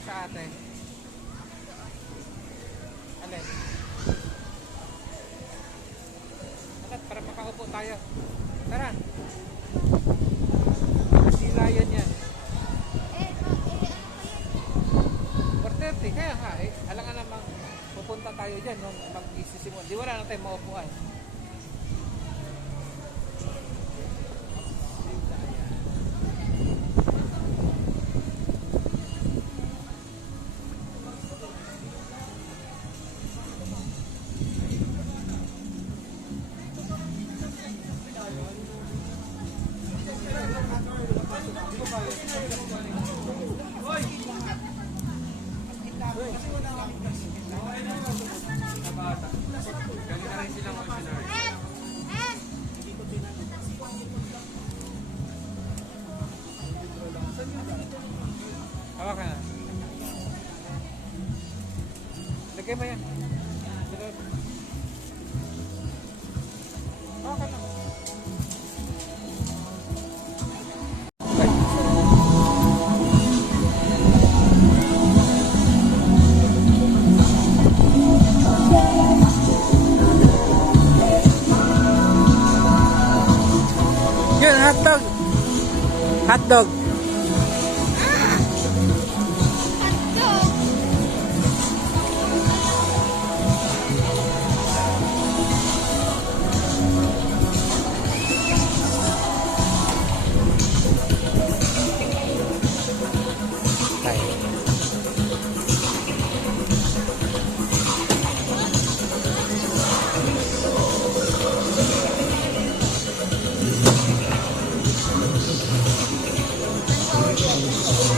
sa ate. Alin? Bakit? Para makaupo tayo. Tara. Sila yan yan. 4:30. Kaya nga eh. Alangan namang pupunta tayo dyan nung mag-isisimon. Di wala na tayo maupuan. Hawa ka na. Lagay mo yan. Hawa ka na. Yun, hotdog. Hotdog.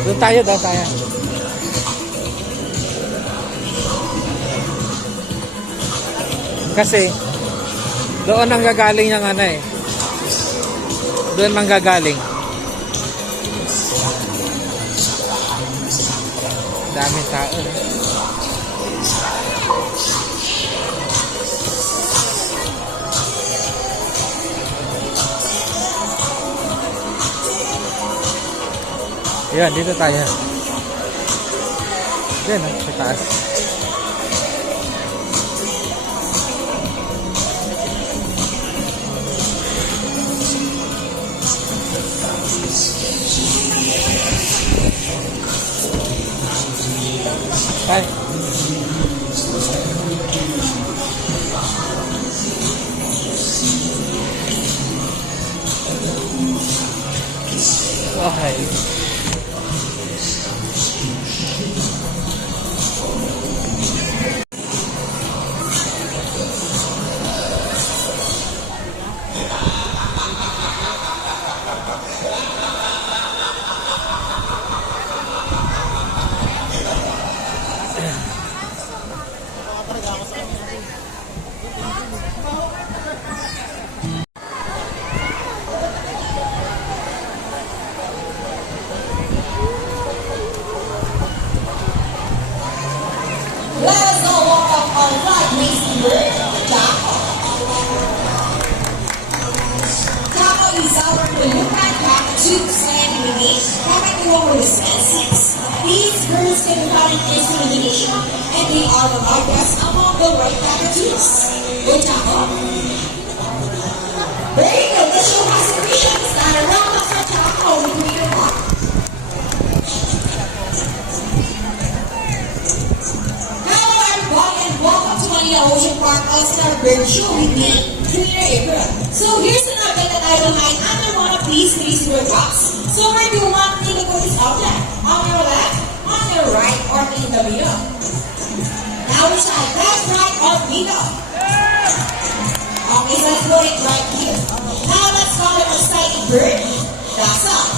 Doon tayo, doon tayo. Kasi doon ang gagaling ng ano eh. Doon ang gagaling. Daming tao eh. Yan, dito tayo. Yan, sa taas. Bye. Okay. Let us all walk up our flag racing bird, Taco. Taco is our Pelucan cockatoo, and unique cockatoo with six. These birds can be found in Eastern Indonesia, and they are the largest among the white cockatoos. Go Taco. Very good. Let's show concentrations and a round of Taco with Peter Park. Ocean Park All-Star Bird Show with me, Junior April. So here's an object that I will hide under one of these three silver cups. So where do you want me to put this object? On your left, on your right, or in the middle? Now decide, left, right, or middle? Okay, so let's put it right here. Now let's call it a sighted bird. That's all.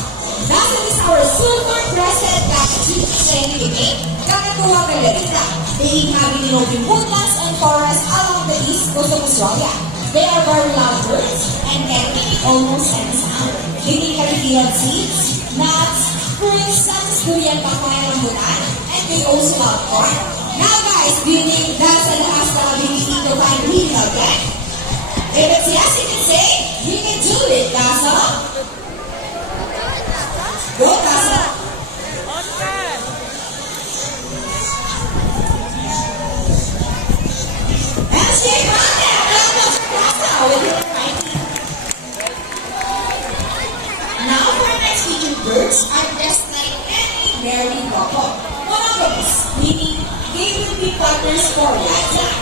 That is our silver-crested cockatoo. Saying it again, kakatuwang Margarita. They inhabit in open woodlands and forests along the east coast of Australia. They are very loud birds and can mimic almost any sound. Typically feed seeds, nuts, fruits such as durian, papaya, rambutan, and they also love corn. Now guys, do you think that's an ability to find real object? If it's yes, you can say, we can do it, that's all. Go, Casa. Monogamous, meaning they will be partners for lifetime.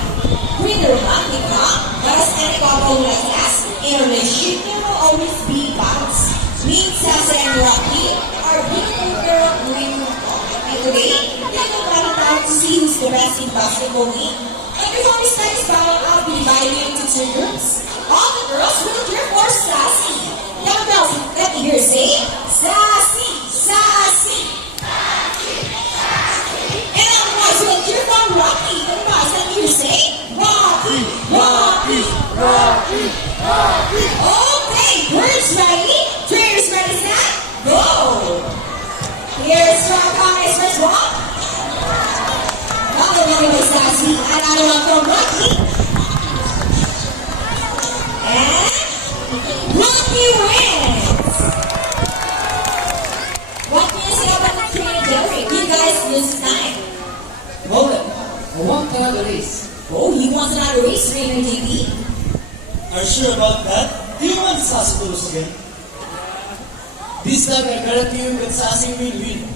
Pretty romantic, huh? But as any couple like us, in a relationship, there will always be battles. Me, Sassy, and Rocky are beautiful girl doing and today, they will run out to see who's the best in basketball game. And before we start this battle, I'll be dividing into two groups. All the girls will cheer for Sassy. Now, girls, let me hear say, Sassy, Sassy. And now, boys will cheer for Rocky. The boys, let me hear say, Rocky, Rocky, Rocky, Rocky. Okay, birds ready? Cheers ready, set, go. Here's strong comments first one. Another one with Sassy, another one from Rocky. And Rocky wins! What can you say about the train Jerry? You guys lose time. Hold it. I want another race. Oh, he wants another race, Rainer JP. Are you sure about that? Do you want Sassy to lose again? This time I guarantee you that Sassy will win.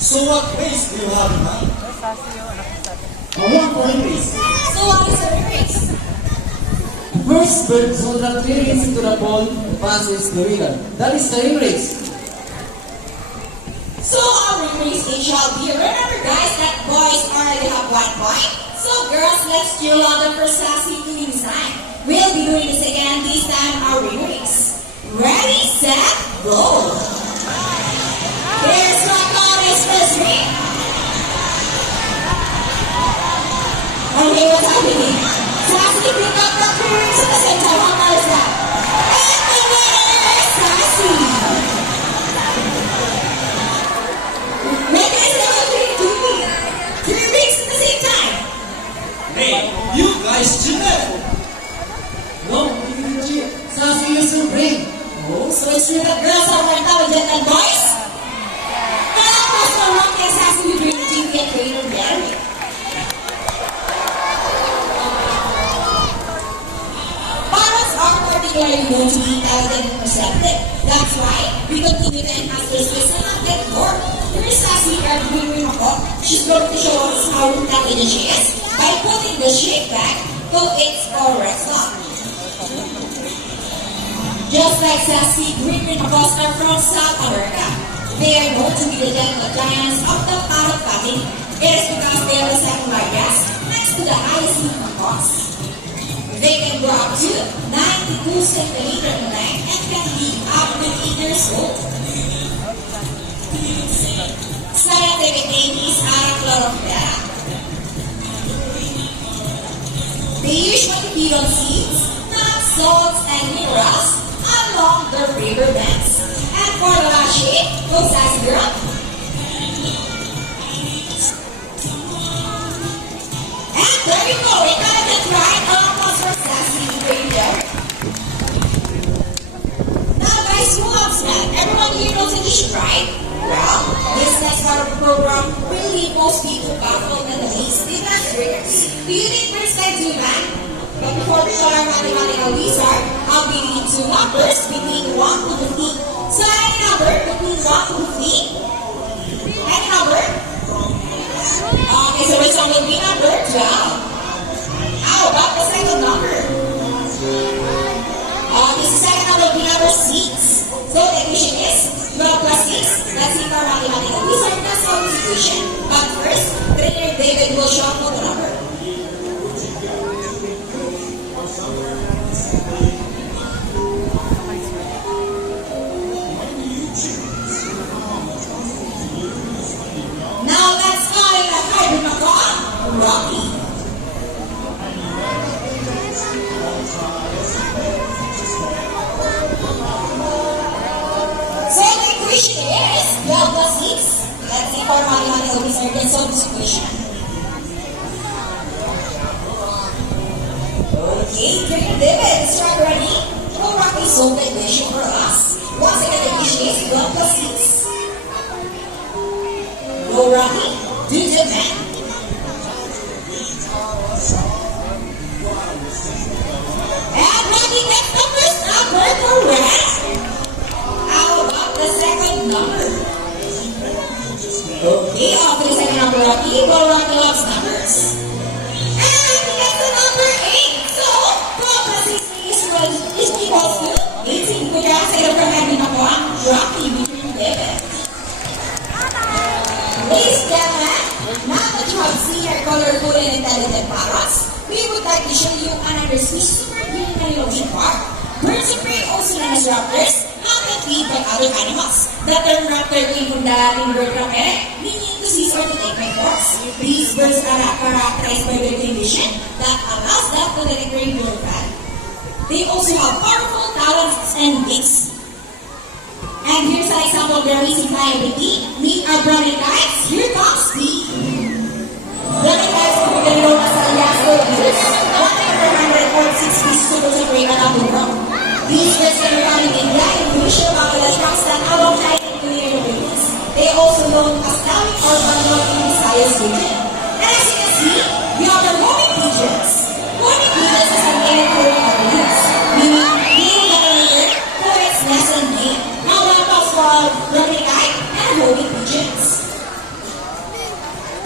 So what race do you have in mind? I want one race. So what is the race? First bird so that clears into the pole and passes the winner. That is the ring race. So our race it shall be. Remember guys that boys already have 1 point. So girls, let's cheer louder for Sassy to win this time. We'll be doing this again, this time our ring race. Ready, set, go! Here's my college first ring. Okay, what's happening? Sassy pick up the 3 rings at the same time. How far is that? And the winner is Sassy! What is it about 3 rings at the same time? Hey, you guys cheated! No, we didn't cheat. Sassy used to bring. Oh, so it's true that girls are more intelligent than boys? Well, of course, no one can Sassy will bring the GP and Rainer Jerry. Parents are particularly known to be intelligent and perceptive. That's why we continue to enhance their skills and not get bored. Here's Sassy arguing ako. She's going to show us how intelligent she is by putting the shape back to its correct slot. Just like Sassy, Greek Rinocos are from South America. They are known to be the gentle giants of the parrot family. It is because they are the second largest next to the highest Rinocos. They can grow up to 92 centimeters in length and can be up to 8 years old. Scientific name is Arachloroptera. They usually feed on seeds, nuts, salts, and minerals along the river banks. And for the last shape, go Sassy girl. And there you go, we got it right. Almost for Sassy Ranger. Now guys, who loves that? Everyone here knows the dish, right? Well, this next part of the program will leave most people baffled and amazed. They got triggers. Do you think first time do that? But before we start our mathematical wizard, I'll be reading 2 numbers between 1 to 15. So any number between 1 to 15. Any number? Okay, so it's only be number 12. How about the second number? This second number will be number 6. So the equation is 12 plus 6. Let's see if our mathematical wizard can solve this equation. But first, Trainer David will show us the number. Now let's call it a hybrid macaw, Rocky. So the equation is 12 plus 6. Let's see if our mathematical wizard can solve this equation. Okay, Trainer David, is Rocky ready? Will Rocky solve the equation for us? Once again, the equation is 12 plus 6. Go Rocky, do the math. And Rocky gets the first number correct. How about the second number? Okay, off to the second number, Rocky. Go, Rocky loves numbers. And we get to number 8. So, composition is equals to 18. Put your outside of your head in ako ang Rocky between David. Ladies and gentlemen, now that you have seen our colorful and intelligent parrots, we would like to show you another sweet super beautiful ocean park. Birds of prey, also known as raptors, not that feed by other animals. The term raptor came from the Latin word rapere, meaning to seize or to take by force. These birds are characterized by their clean vision that allows them to detect rainbow prey. They also have powerful talons and beaks. And here's an example of their amazing flying ability. Meet our brownie guys. Here comes the brownie guys, typically known as Alaska Bears. 146 pieces of the prey around the world. These birds can be found in India, Indonesia, Bangladesh, Pakistan, along China, and the Philippines. They are also known as Tali or Bangal in the Visayas region. And as you can see, we have the homing pigeons. Homing pigeons is an alien for Chinese, meaning being that another for its nest and name. Now one calls for brownie guy and homing pigeons.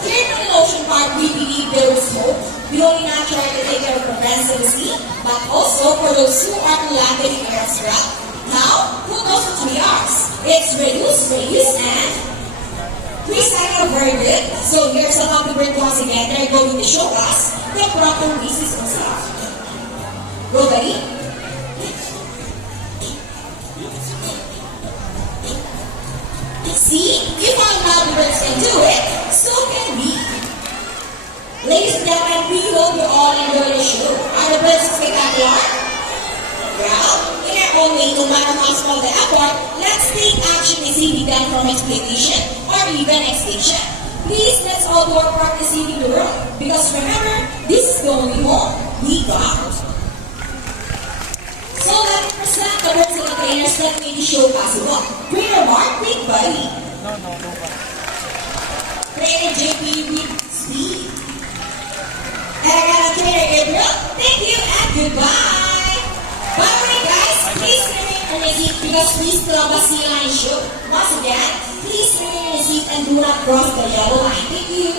Here in the ocean park, we believe there is hope. We only not try to take care of the friends of the sea, but also for those who are landed here as well. Now, who knows what we are? It's reduce, and recycle. Very good. So here's a happy bird once again. They're going to show us the proper pieces of stuff. Go, buddy. See, if our happy birds can do it, so can we. Ladies and gentlemen, we hope you all enjoy the show. Are the birds spectacular? Well, in our own way, no matter how small the effort, let's take action and save them from exploitation or even extinction. Please, let's all do our part in saving the world. Because remember, this is the only home we got. So let me present the birds and the trainers that made the show possible. Trainer Mark, big buddy. No. Trainer JP, big speed. And I got a trainer Gabriel. Thank you and goodbye. By the way, guys, please remain on your seat because we still have a sea line show. Once again, please remain on your seat and do not cross the yellow line. Thank you.